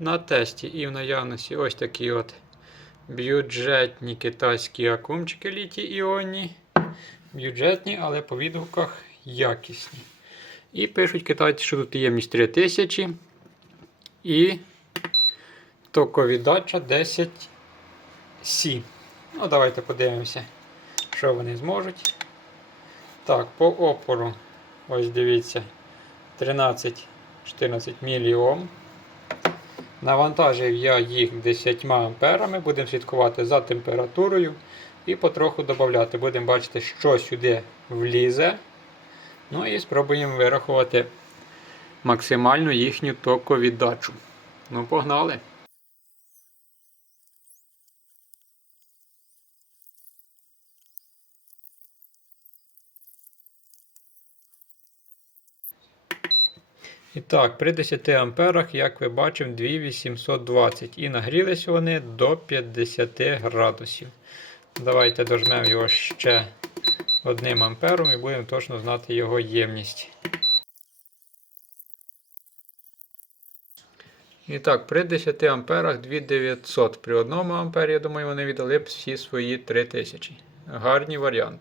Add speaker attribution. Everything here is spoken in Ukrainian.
Speaker 1: на тесті і в наявності ось такі от бюджетні китайські акумчики літі іонні. Бюджетні, але по відгуках якісні. І пишуть китайці, що тут ємність 3000 і токовіддача 10 Сі. Ну, давайте подивимося, що вони зможуть. Так, по опору, ось дивіться, 13-14 мільйом. Навантажив я їх 10 амперами. Будемо слідкувати за температурою і потроху додати. Будемо бачити, що сюди влізе. Ну і спробуємо вирахувати максимальну їхню токовіддачу. Ну, погнали! І так, при 10 амперах, як ви бачимо, 2820. І нагрілися вони до 50 градусів. Давайте дожмемо його ще одним ампером і будемо точно знати його ємність. І так, при 10 амперах 2900. При 1 ампері, я думаю, вони віддали б всі свої 3000. Гарний варіант.